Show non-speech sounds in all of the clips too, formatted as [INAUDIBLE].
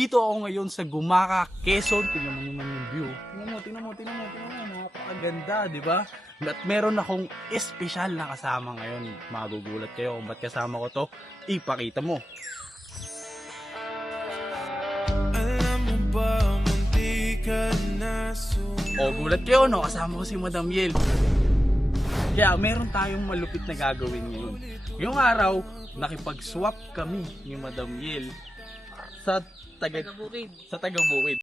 Dito ako ngayon sa Gumaka, Quezon. Tingnan mo naman yung view. Tingnan mo, tingnan mo, tingnan mo, tingnan mo. Napakaganda, di ba? At meron akong espesyal na kasama ngayon. Magugulat kayo kung ba't kasama ko to. Ipakita mo. O, gulat kayo, no? Kasama ko si Madam Yel. Kaya meron tayong malupit na gagawin ngayon. Yung araw, nakipag-swap kami ni Madam Yel sa taga Bukid. sa taga-bukid.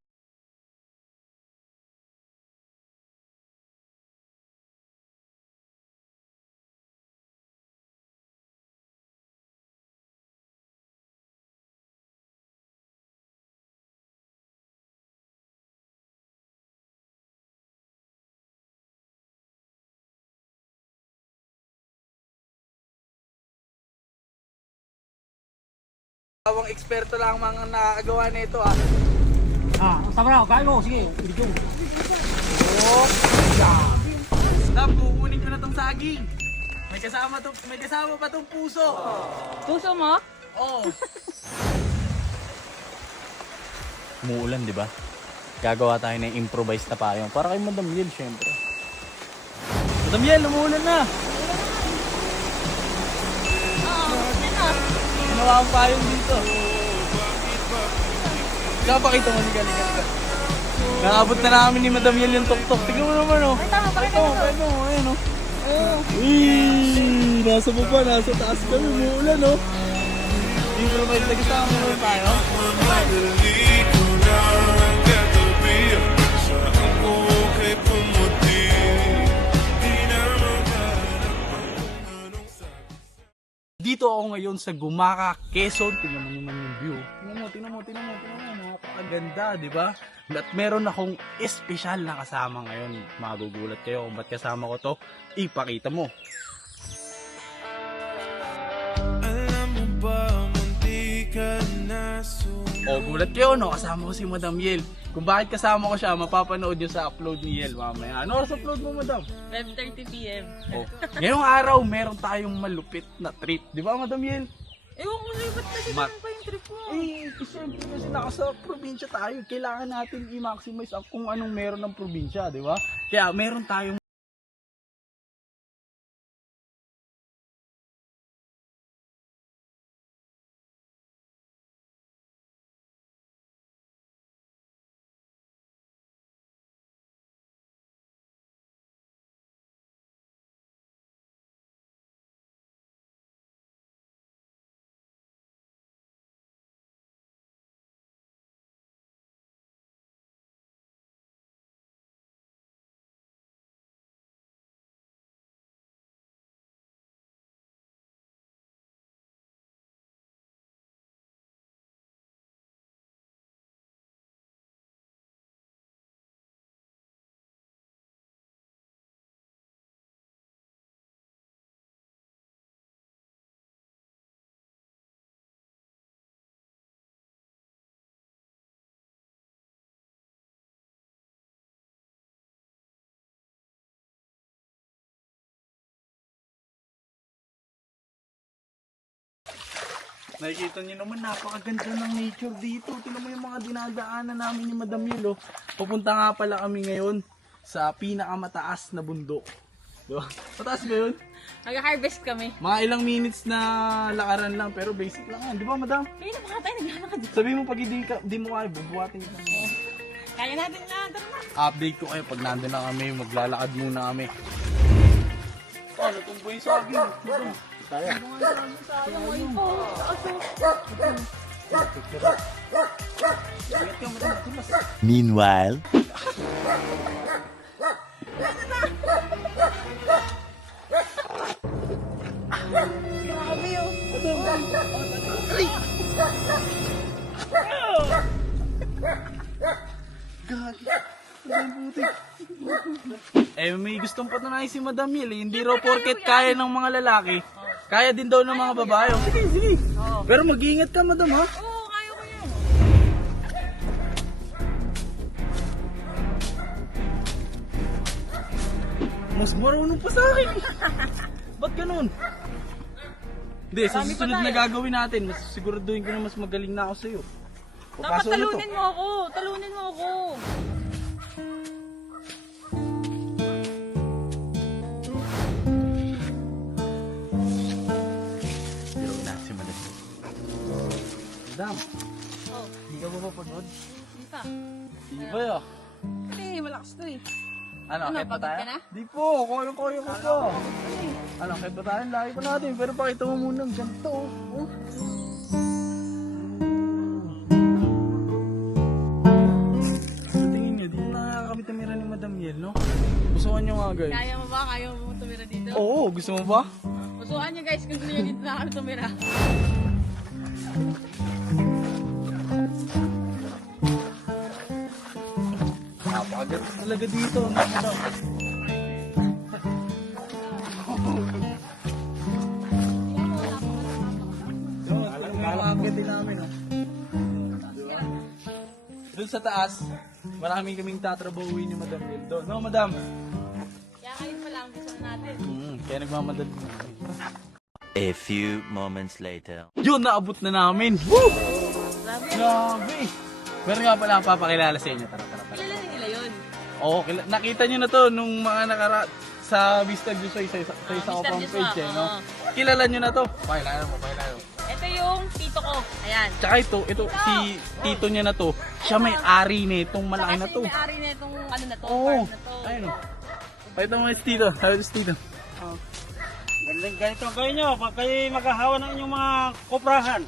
Awang eksperto lang ang mga nakagawa nito ah. Ah, tama na, kaya mo. Sige, video. Stop, kukunin ko na tong saging. May kasama to, may kasama pa tong puso. Puso mo? Oh. [LAUGHS] Muulan, di ba? Gagawa tayo ng improvised na payong. Para kay Madam Yel, syempre. Madam Yel, umuulan na. Ginawa ang payong dito. Kapakita mo, liga, liga, liga. Nakabot na namin ni Madam Yel yung tok-tok. Tignan mo naman, oh. Ay, tama, pakita mo. ito, ayun, oh. Uy, nasa baba, nasa taas kami, umuulan, oh. Na kasama naman tayo. Madali ko lang Dito ako ngayon sa Gumaka, Quezon. Tingnan mo naman yung view. Tingnan mo, tingnan mo, tingnan mo, tingnan mo. Napakaganda, di ba? At meron akong espesyal na kasama ngayon. Magugulat kayo kung ba't kasama ko to. Ipakita mo. O, gulat kayo, no? Kasama ko si Madam Yel. Kung bakit kasama ko siya, mapapanood nyo sa upload ni Yel mamaya. Ano oras upload mo, Madam? 5.30pm. O, ngayong araw, meron tayong malupit na trip. Di ba, Madam Yel? Ewan ko sa'yo, ba't kasi Ma- pa yung trip mo? Eh, siyempre kasi nasa probinsya tayo. Kailangan natin i-maximize ang kung anong meron ng probinsya, di ba? Kaya meron tayong Nakikita niyo naman, napakaganda ng nature dito. Tingnan mo yung mga dinadaanan namin ni Madam Yelo. Pupunta nga pala kami ngayon sa pinakamataas na bundok. Diba? Mataas ba yun? Nag-harvest kami. Mga ilang minutes na lakaran lang, pero basic lang yan. Di ba, Madam? Kaya na mga tayo naglalakad. Sabi mo pag hindi, ka, di mo kaya, bubuhatin ka. Kaya natin na, tara na. Update ko kayo pag nandun na kami, maglalakad muna kami. Oh, natumbo yung sabi. Madam, Sayang mo. Meanwhile, Grabe oh. Gagi. Ang. Eh, may gustong patunayan si Madam Yel. eh. Hindi raw porket kaya ng mga lalaki. Kaya din daw ng mga babae. Oh, Sige, sige. Oo. Pero mag-iingat ka, Madam, ha? Oo, kaya ko yan. Mas marunong pa sa akin. [LAUGHS] Ba't ganun? Hindi, sa Marami pa susunod na tayo. gagawin natin, mas siguraduhin ko na mas magaling na ako sa'yo. Dapat Papasok na to. talunin mo ako. Talunin mo ako. Madam, Oh, hindi ka ba papanood? hindi ka. Hindi ba yun? Kasi malakas to eh. Ano, Ano, kahit pagod tayo? Di po, koyo-koyo ko po. Ano, kahit ba tayo? Laki pa natin. Pero pakita mo muna ang ganito. Oh. Kami tumira ni Madam Yel, no? Gusto niyo nga, guys. Kaya mo ba? Kaya mo tumira dito? Oo, gusto mo ba? Pusuan niyo guys kung gusto niyo dito na kami tumira. Napakaganda talaga dito. Ano? Kalakit namin, oh. Doon sa taas, maraming kaming tatrabahuin ni Madam doon. No, Madam? Kaya ngayon pa lang gusto natin. Hmm, kaya nagmamadali na kami. A few moments later. Yun, naabot na namin. Woo! Grabe. Grabe! Meron nga pala ang papakilala sa inyo. Tara, Oo, kila- nakita nyo na to nung mga nakara sa Vista Jusoy sa isa, sa isa ko Mr. pang Joshua, page eh, no? oo. Kilala nyo na to. Pakilala mo, pakilala mo. Ito yung tito ko. Ayan. Tsaka ito, ito, si tito niya na to, siya may ari nitong malaki na Saka to. siya yung may-ari na itong ano na to, Oo. farm na to. Ayun o. Pakita mo si tito. Sabi si tito. Ganito, ganito ang gawin nyo pag kayo maghahawa ng inyong mga koprahan.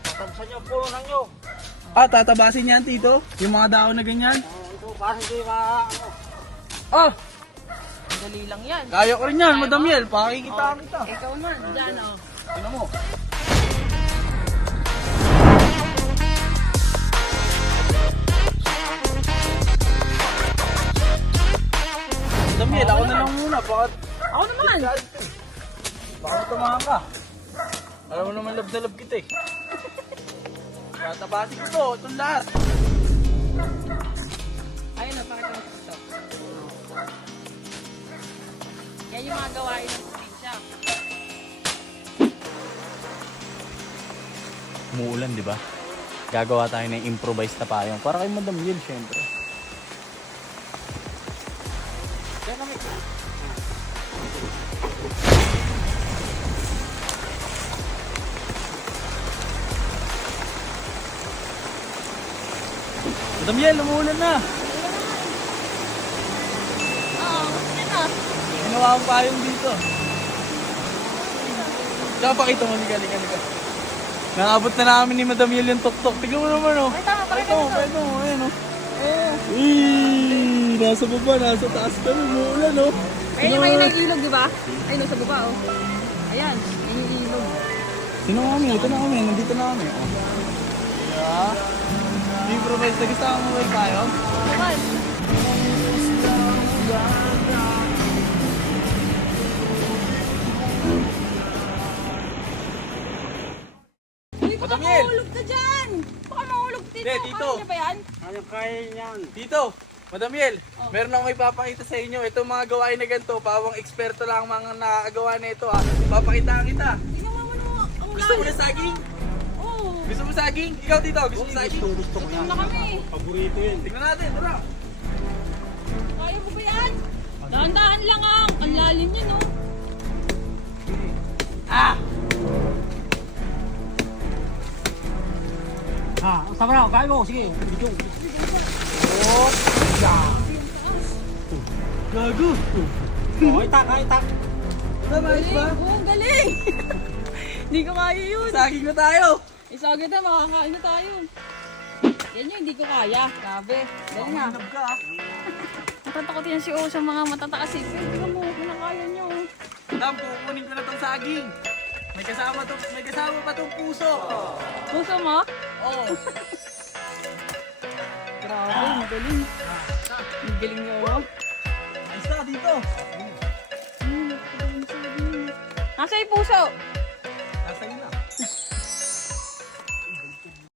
Tatabsan nyo po ng nyo. Ah, tatabasin niyan tito? Yung mga daon na ganyan? Ito para hindi ma... Ano, Ah, Dali lang yan. kaya ko rin yan, Madam Yel. Pakikita kita. Ikaw man, dyan oh. Tingnan mo. Madam Yel, ako na lang muna. Bakit? Ako naman. Baka tumahan ka. Alam mo naman love na love kita eh. [LAUGHS] Tatabasin ko to, itong lahat. Mga gawain ng probinsya. Umuulan, di ba? Gagawa tayo ng improvised na payong. Para kay Madam Yel, syempre. Madam Yel, umuulan na. Ginawa ang payong dito. Tsaka pakita mo, liga, liga, liga. Nakabot na namin ni Madam Yel yung tok-tok. Tignan mo naman, oh. Ay, tama, pakita mo. ito, ayan, oh. Eh, nasa baba, nasa taas ka, umuulan, oh. Ayun yung ayun ang ilog, di ba? Ayun, nasa baba, oh. Ayan, yun yung ilog. Sino kami? Ito na kami, nandito na kami. Oh. Yeah. Improvise na kasama mo ba tayo? Naman. Yel! mahulog ka dyan! Baka mahulog dito. Hindi, dito. Kaya niya ba yan? ano kaya yan? Dito, Madam Yel, meron akong ipapakita sa inyo. Ito mga gawain na ganito, pawang eksperto lang ang mga nakakagawa na ito ha. Papakitaan kita. Tingnan mo ang Gusto mo na saging? Oo. Gusto mo saging? Ikaw dito, gusto mo saging? Gusto ko yan. na kami. Paborito yun. Tingnan natin, tara. Kaya mo ba yan? Dahan-dahan lang ah. Ang lalim niya, no? Ah, na, kaya mo. Sige, video. Gago. Oh, itak, ah, itak. Ba? Oo, galing. Hindi ko kaya yun. Saging tayo. Isagad na, makakain tayo. Yan yung hindi ko kaya. Grabe. Galing nga. Manab ka ah. Natatakot yan si O sa mga matataas eh. Tingnan mo, kung nakaya niyo. Tam, kukunin ko na tong saging. May kasama to, may kasama pa tong puso. Gusto mo? Oo. [LAUGHS] Grabe, ang galing. Ang galing niyo. oh. Na, dito. Hmm. Nasa yung puso.